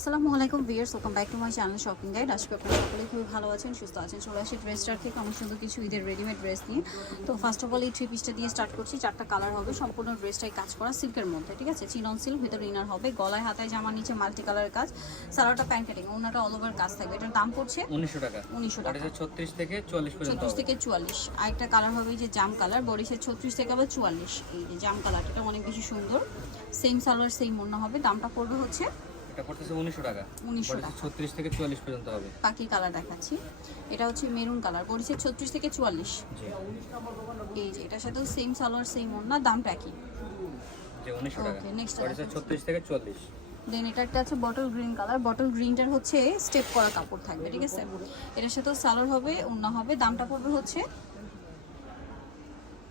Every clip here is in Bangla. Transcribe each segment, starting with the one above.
আসসালামু আলাইকুম viewers welcome back to my channel shopping guide আজকে আপনারা সকলে খুবই ভালো আছেন সুস্থ আছেন। চলে আসি ড্রেসটার থেকে আমার সুন্দর কিছু ঈদের রেডিমেড ড্রেস নিয়ে। তো ফার্স্ট অফ অল এই থ্রি পিসটা দিয়ে স্টার্ট করছি চারটা কালার হবে সম্পূর্ণ ড্রেসটাই কাজ করা সিল্কের মধ্যে ঠিক আছে? চিনন সিল্ক ভিতরে ইনার হবে গলায় হাতায় জামা নিচে মাল্টি কালারের কাজ সালোয়ারটা প্যান্ট কাটিং ওনাটা অল ওভার কাজ থাকবে। এটার দাম পড়ছে উনিশশো টাকা। উনিশশো টাকা। ছত্রিশ থেকে পর্যন্ত ছত্রিশ থেকে চুয়াল্লিশ। আরেকটা কালার হবে এই যে জাম কালার বরিশের ছত্রিশ থেকে আবার চুয়াল্লিশ। এই যে জাম কালারটা এটা অনেক বেশি সুন্দর। সেম সালোয়ার সেম মনে হবে দামটা পড়বে হচ্ছে এটা পড়তেছে উনিশশো টাকা। 1900 টাকা। ছত্রিশ থেকে চুয়াল্লিশ পর্যন্ত হবে। বাকি কালার দেখাচ্ছি। এটা হচ্ছে মেরুন কালার বরিশের ছত্রিশ থেকে চুয়াল্লিশ। জি। এই যে এটার সাথেও সেম সালোয়ার সেম ওড়না দামটা যে টাকা। Okay, next পড়েছে থেকে চুয়াল্লিশ। দেন এটা একটা আছে বটল গ্রিন কালার বটল গ্রিনটার হচ্ছে স্টেপ করা কাপড় থাকবে ঠিক আছে? এটার সাথেও সালোয়ার হবে ওড়না হবে দামটা পড়বে হচ্ছে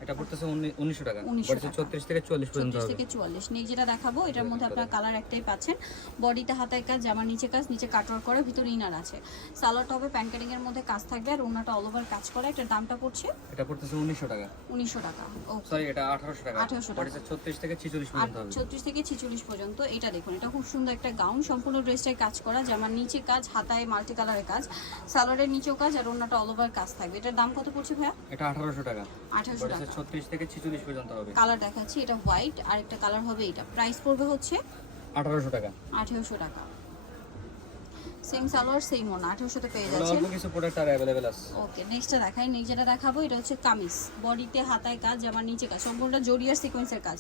এটা পড়তেছে উনি- উনিশশো টাকা। 1900 পড়েছে টাকা। ছত্রিশ থেকে চুয়াল্লিশ পর্যন্ত ছত্রিশ হবে। থেকে চুয়াল্লিশ। নেই যেটা দেখাবো এটার মধ্যে আপনার কালার একটাই পাচ্ছেন। বডিতে হাতায় কাজ জামার নিচে কাজ নিচে কাটওয়ার করে ভিতরে ইনার আছে। সালোয়ারটা হবে প্যান্ট কাটিং এর মধ্যে কাজ থাকবে আর ওড়নাটা অল ওভার কাজ করা। এটার দামটা পড়ছে? এটা পড়তেছে উনিশশো টাকা। উনিশশো টাকা। ও সরি এটা আঠারোশো টাকা। 1800 টাকা। পড়েছে ছত্রিশ থেকে ছিচল্লিশ পর্যন্ত হবে। ছত্রিশ থেকে ছিচল্লিশ পর্যন্ত। এটা দেখুন এটা খুব সুন্দর একটা গাউন সম্পূর্ণ ড্রেসটাই কাজ করা জামার নিচে কাজ হাতায় মাল্টি কালারের কাজ। সালোয়ারের নিচেও কাজ আর ওড়নাটা অল ওভার কাজ থাকবে। এটার দাম কত পড়ছে ভাইয়া? এটা আঠারোশো টাকা। আঠারোশো পড়েছে টাকা। ছত্রিশ থেকে ছিচল্লিশ পর্যন্ত হবে। কালার দেখাচ্ছি এটা হোয়াইট আর একটা কালার হবে এটা প্রাইস পড়বে হচ্ছে আঠারোশো টাকা। আঠেরোশো টাকা। সেম সালোয়ার সেম ওনা আঠেরোশোতে পেয়ে এগুলো যাচ্ছেন। অল্প কিছু প্রোডাক্ট আর অ্যাভেলেবেল আছে। ওকে নেক্সটটা দেখাই যেটা দেখাবো এটা হচ্ছে কামিজ। বডিতে হাতায় কাজ জামার নিচে কাজ সম্পূর্ণটা জড়িয়ার সিকোয়েন্সের কাজ।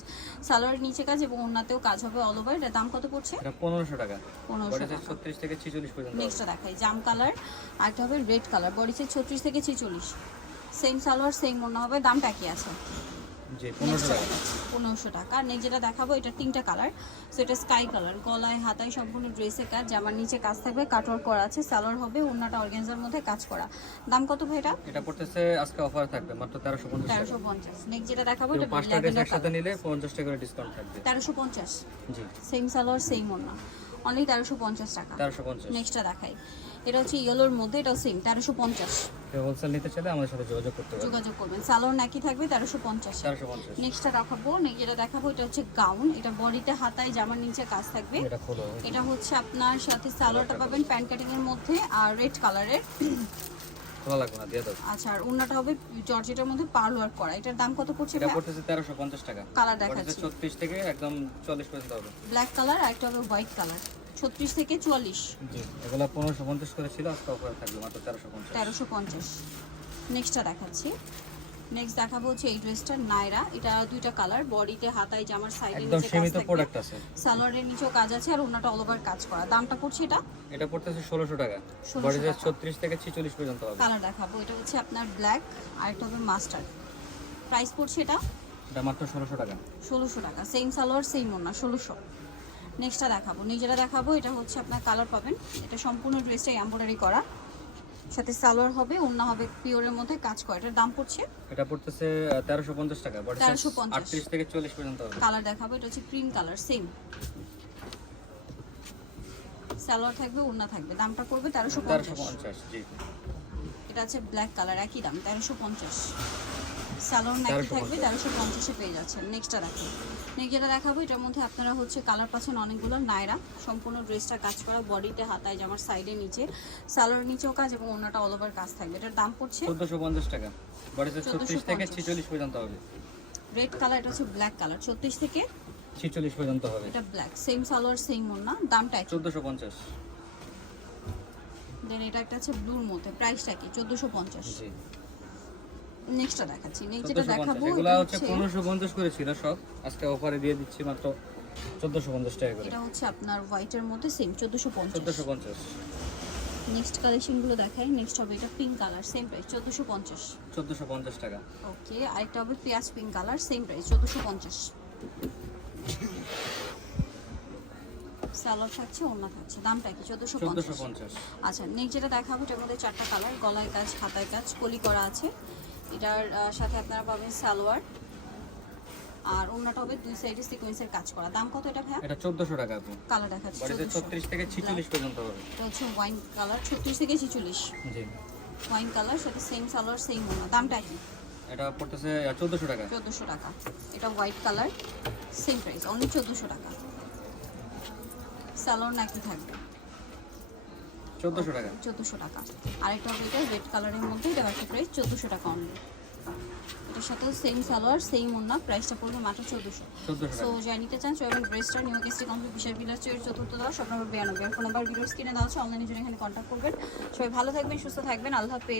সালোয়ারের নিচে কাজ এবং ওনাতেও কাজ হবে অল ওভার এটার দাম কত পড়ছে? এটা পনেরোশো টাকা। পনেরোশো পড়েছে টাকা। ছত্রিশ থেকে ছিচল্লিশ পর্যন্ত নেক্সটটা দেখাই জাম কালার আরেকটা হবে রেড কালার। বডিতে ছত্রিশ থেকে ছিচল্লিশ। সেম সালোয়ার সেম মনে হবে দামটা কি আছে। পনেরোশো টাকা। আর নেক্সট যেটা দেখাবো এটা তিনটা কালার। সো এটা স্কাই কালার গলায় হাতায় সম্পূর্ণ ড্রেসের কাজ। জামার নিচে কাজ থাকবে কাটওয়ার করা আছে সালোয়ার হবে ওড়নাটা অর্গেনজার মধ্যে কাজ করা। দাম কত ভাই এটা? এটা পড়তেছে আজকে অফার থাকবে মাত্র তেরোশো পঞ্চাশ টাকা। তেরোশো পঞ্চাশ। নেক্সট যেটা দেখাবো এটা পাঁচটা ড্রেস একসাথে নিলে পঞ্চাশ টাকা ডিসকাউন্ট থাকবে। তেরোশো পঞ্চাশ। জি। সেম সালোয়ার সেম ওড়না। অনলি তেরোশো পঞ্চাশ টাকা। তেরোশো পঞ্চাশ। নেক্সটটা দেখাই। এটা হচ্ছে ইয়েলোর মধ্যে এটাও সেম তেরোশো পঞ্চাশ। কেউ হোলসেল নিতে চাইলে আমাদের সাথে যোগাযোগ করতে পারে যোগাযোগ করবেন। সালোয়ার নাকি থাকবে তেরোশো পঞ্চাশ। তেরোশো পঞ্চাশ। নেক্সটটা দেখাবো যেটা দেখাবো এটা হচ্ছে গাউন এটা বডিতে হাতায় জামার নিচে কাজ থাকবে। এটা খোলো এটা হচ্ছে আপনার সাথে সালোয়ারটা পাবেন প্যান্ট কাটিং এর মধ্যে আর রেড কালারের খোলা লাগবে না দিয়ে দাও। আচ্ছা আর ওন্নাটা হবে জর্জেটের মধ্যে পার্ল ওয়ার্ক করা। এটার দাম কত পড়ছে এটা পড়তেছে তেরোশো পঞ্চাশ টাকা। কালার দেখাচ্ছি। ছত্রিশ থেকে একদম চল্লিশ পর্যন্ত হবে। ব্ল্যাক কালার আর একটা হবে হোয়াইট কালার ছত্রিশ থেকে চুয়াল্লিশ। জি এগুলো পনেরোশো পঞ্চাশ করে ছিল আজকে অফার থাকবে মাত্র তেরোশো পঞ্চাশ। তেরোশো পঞ্চাশ। নেক্সটটা দেখাচ্ছি। নেক্সট দেখাবো হচ্ছে এই ড্রেসটা নাইরা এটা দুইটা কালার বডিতে হাতায় জামার সাইডে একদম সীমিত প্রোডাক্ট আছে। সালোয়ারের নিচেও কাজ আছে আর ওনাটা অল ওভার কাজ করা। দামটা পড়ছে এটা? এটা পড়তেছে ষোলোশো টাকা। 1600 বডিতে টাকা। ছত্রিশ থেকে ছিচল্লিশ পর্যন্ত হবে। কালার দেখাবো। এটা হচ্ছে আপনার ব্ল্যাক আর একটা হবে মাস্টার্ড প্রাইস পড়ছে এটা? এটা মাত্র ষোলোশো টাকা। ষোলোশো টাকা। সেম সালোয়ার সেম ওনা ষোলোশো। নেক্সটটা দেখাবো। নিজেরা দেখাবো এটা হচ্ছে আপনার কালার পাবেন। এটা সম্পূর্ণ ড্রেসটা এম্ব্রয়ডারি করা। সাথে সালোয়ার হবে ওন্না হবে পিওরের মধ্যে কাজ করা। এটার দাম পড়ছে? এটা পড়তেছে তেরোশো পঞ্চাশ টাকা। বডিতে 1350 থেকে চল্লিশ পর্যন্ত হবে। কালার দেখাবো এটা হচ্ছে ক্রিম কালার সেম সালোয়ার থাকবে ওন্না থাকবে। দামটা পড়বে তেরোশো পঞ্চাশ। পঞ্চাশ জি। এটা আছে ব্ল্যাক কালার একই দাম তেরোশো পঞ্চাশ। স্যালোন 1350 থাকবে তেরোশো পঞ্চাশে পেয়ে যাচ্ছেন। নেক্সটটা দেখো নেক্সট যেটা দেখাবো এটার মধ্যে আপনারা হচ্ছে কালার পাচ্ছেন অনেকগুলো নায়রা। সম্পূর্ণ ড্রেসটা কাজ করা বডিতে হাতায় জামার সাইডে নিচে। সালোয়ার নিচেও কাজ এবং অন্যটা অল ওভার কাজ থাকবে। এটার দাম পড়ছে চোদ্দোশো পঞ্চাশ টাকা। বডিতে ছত্রিশ থেকে 1450 ছিচল্লিশ পর্যন্ত হবে। রেড কালার এটা হচ্ছে ব্ল্যাক কালার ছত্রিশ থেকে ছিচল্লিশ পর্যন্ত হবে। এটা ব্ল্যাক সেম সালোয়ার সেম ওন্না দামটা চোদ্দোশো পঞ্চাশ। দেন এটা একটা আছে ব্লুর মধ্যে। প্রাইসটা কি? চোদ্দোশো পঞ্চাশ। নেক্সটটা দেখাচ্ছি। নেক্সট যেটা দেখাবো এগুলো হচ্ছে পনেরোশো পঞ্চাশ করে ছিল সব। আজকে অফারে দিয়ে দিচ্ছি মাত্র চোদ্দোশো পঞ্চাশ টাকা করে। এটা হচ্ছে আপনার হোয়াইটের মধ্যে সেম চোদ্দোশো পঞ্চাশ। চোদ্দোশো পঞ্চাশ। নেক্সট কালেকশনগুলো দেখাই। নেক্সট হবে এটা পিঙ্ক কালার সেম প্রাইস চোদ্দোশো পঞ্চাশ। চোদ্দোশো পঞ্চাশ টাকা। ওকে আরেকটা হবে পেঁয়াজ পিঙ্ক কালার সেম প্রাইস চোদ্দোশো পঞ্চাশ। সালোয়ার থাকছে অন্য থাকছে দামটা কি? চোদ্দোশো পঞ্চাশ। আচ্ছা নেক্সট যেটা দেখাবো এটার মধ্যে চারটা কালার গলায় কাজ হাতায় কাজ কলি করা আছে। এটার সাথে আপনারা পাবেন সালোয়ার। আর অন্যটা হবে দুই সাইডে সিকোয়েন্সের কাজ করা। দাম কত এটা ভাইয়া? এটা চোদ্দোশো টাকা আপনি কালার দেখাচ্ছে বাড়িতে 1400 ছত্রিশ থেকে ছিচল্লিশ পর্যন্ত হবে। এটা হচ্ছে ওয়াইন কালার ছত্রিশ থেকে ছিচল্লিশ। জি। ওয়াইন কালার সাথে সেম সালোয়ার সেম ওনা দামটা কি? এটা পড়তেছে চোদ্দোশো টাকা। চোদ্দোশো টাকা। এটা white colour same price only চোদ্দোশো টাকা। সালোয়ার নাকি থাকবে? টাকা। চোদ্দোশো টাকা। আরেকটা হবে এটা রেড কালারের মধ্যে এটা বাকি প্রাইস টাকা অনলি এটার সাথেও সেম সালোয়ার সেম ওন্না প্রাইসটা পড়বে মাত্র সো টাকা। যাই নিতে চান চলবেন ড্রেসটা নিউ কেসটি কমপ্লিট বিশাল বিলাস চতুর্থ দশ আপনার বিরানব্বই। আর ফোন নাম্বার ভিডিওস কিনে দেওয়া আছে অনলাইনে জন্য এখানে কন্ট্যাক্ট করবেন। সবাই ভালো থাকবেন সুস্থ থাকবেন আল্লাহ হাফেজ।